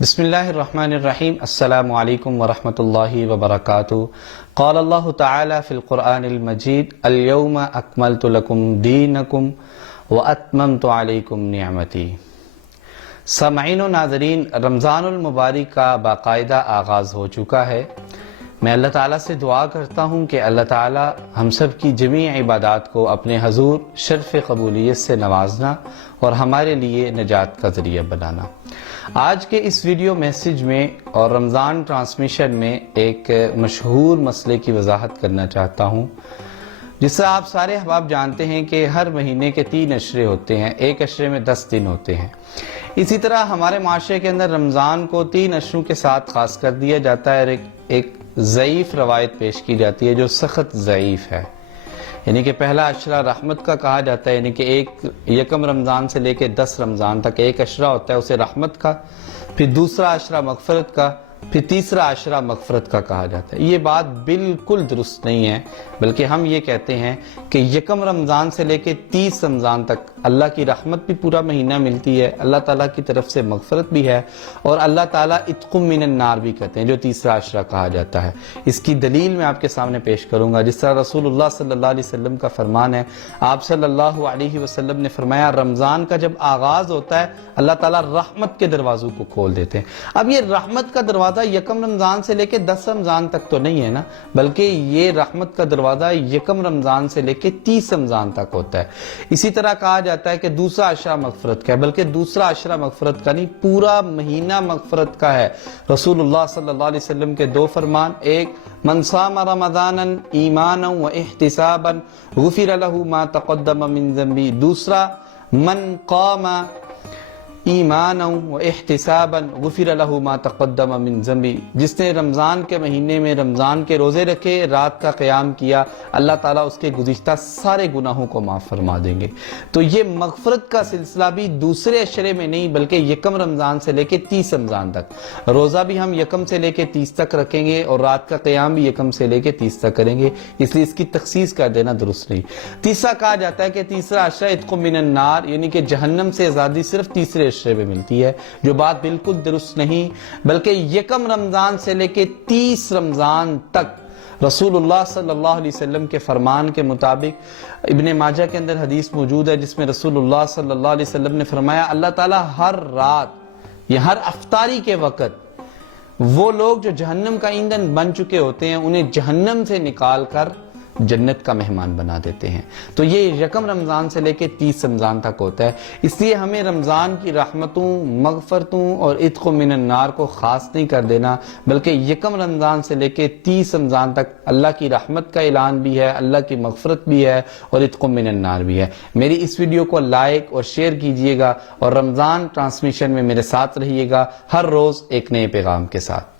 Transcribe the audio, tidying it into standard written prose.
بسم اللہ الرحمن الرحیم السلام علیکم ورحمۃ اللہ وبرکاتہ۔ قال اللہ تعالی فی القرآن المجید اليوم اکملت لکم دینکم واتممت علیکم نعمتی۔ سامعین و ناظرین، رمضان المبارک کا باقاعدہ آغاز ہو چکا ہے۔ میں اللہ تعالیٰ سے دعا کرتا ہوں کہ اللہ تعالیٰ ہم سب کی جمیع عبادات کو اپنے حضور شرف قبولیت سے نوازنا اور ہمارے لیے نجات کا ذریعہ بنانا۔ آج کے اس ویڈیو میسیج میں اور رمضان ٹرانسمیشن میں ایک مشہور مسئلے کی وضاحت کرنا چاہتا ہوں، جس سے آپ سارے احباب جانتے ہیں کہ ہر مہینے کے 3 عشرے ہوتے ہیں، ایک عشرے میں 10 دن ہوتے ہیں۔ اسی طرح ہمارے معاشرے کے اندر رمضان کو 3 عشروں کے ساتھ خاص کر دیا جاتا ہے اور ایک ضعیف روایت پیش کی جاتی ہے جو سخت ضعیف ہے، یعنی کہ پہلا عشرہ رحمت کا کہا جاتا ہے، یعنی کہ یکم رمضان سے لے کے 10 رمضان تک ایک عشرہ ہوتا ہے اسے رحمت کا، پھر دوسرا عشرہ مغفرت کا، پھر تیسرا عشرہ مغفرت کا کہا جاتا ہے۔ یہ بات بالکل درست نہیں ہے، بلکہ ہم یہ کہتے ہیں کہ یکم رمضان سے لے کے 30 رمضان تک اللہ کی رحمت بھی پورا مہینہ ملتی ہے، اللہ تعالیٰ کی طرف سے مغفرت بھی ہے، اور اللہ تعالیٰ عتق من النار بھی کہتے ہیں جو تیسرا عشرہ کہا جاتا ہے۔ اس کی دلیل میں آپ کے سامنے پیش کروں گا، جس طرح رسول اللہ صلی اللہ علیہ وسلم کا فرمان ہے۔ آپ صلی اللہ علیہ وسلم نے فرمایا رمضان کا جب آغاز ہوتا ہے اللہ تعالیٰ رحمت کے دروازوں کو کھول دیتے ہیں۔ اب یہ رحمت کا دروازہ یکم رمضان سے لے کے 10 رمضان تک تو نہیں ہے نا، بلکہ یہ رحمت کا دروازہ یکم رمضان سے لے کے 30 رمضان تک ہوتا ہے۔ اسی طرح کہا جاتا ہے کہ دوسرا عشرہ مغفرت کا ہے، بلکہ دوسرا عشرہ مغفرت کا نہیں، پورا مہینہ مغفرت کا ہے۔ رسول اللہ صلی اللہ علیہ وسلم کے 2 فرمان، ایک من صام رمضانا ایمانا و احتسابا غفر له ما تقدم من ذنبه، دوسرا من قام ایمانا و احتسابا غفر له ما تقدم من ذنبی، جس نے رمضان کے مہینے میں رمضان کے روزے رکھے، رات کا قیام کیا، اللہ تعالیٰ اس کے گزشتہ سارے گناہوں کو معاف فرما دیں گے۔ تو یہ مغفرت کا سلسلہ بھی دوسرے عشرے میں نہیں بلکہ یکم رمضان سے لے کے 30 رمضان تک، روزہ بھی ہم یکم سے لے کے 30 تک رکھیں گے اور رات کا قیام بھی یکم سے لے کے 30 تک کریں گے، اس لیے اس کی تخصیص کر دینا درست نہیں۔ تیسرا کہا جاتا ہے کہ تیسرا عشرہ عتق من النار، یعنی کہ جہنم سے آزادی صرف تیسرے عشرے میں ملتی ہے، جو بات بالکل درست نہیں، بلکہ یکم رمضان سے لے کے 30 رمضان تک رسول اللہ صلی اللہ علیہ وسلم کے فرمان کے مطابق ابن ماجہ کے اندر حدیث موجود ہے، جس میں رسول اللہ صلی اللہ علیہ وسلم نے فرمایا اللہ تعالیٰ ہر رات یا ہر افطاری کے وقت وہ لوگ جو جہنم کا ایندھن بن چکے ہوتے ہیں انہیں جہنم سے نکال کر جنت کا مہمان بنا دیتے ہیں۔ تو یہ یکم رمضان سے لے کے 30 رمضان تک ہوتا ہے، اس لیے ہمیں رمضان کی رحمتوں، مغفرتوں اور عتق من النار کو خاص نہیں کر دینا، بلکہ یکم رمضان سے لے کے 30 رمضان تک اللہ کی رحمت کا اعلان بھی ہے، اللہ کی مغفرت بھی ہے اور عتق من النار بھی ہے۔ میری اس ویڈیو کو لائک اور شیئر کیجئے گا اور رمضان ٹرانسمیشن میں میرے ساتھ رہیے گا، ہر روز ایک نئے پیغام کے ساتھ۔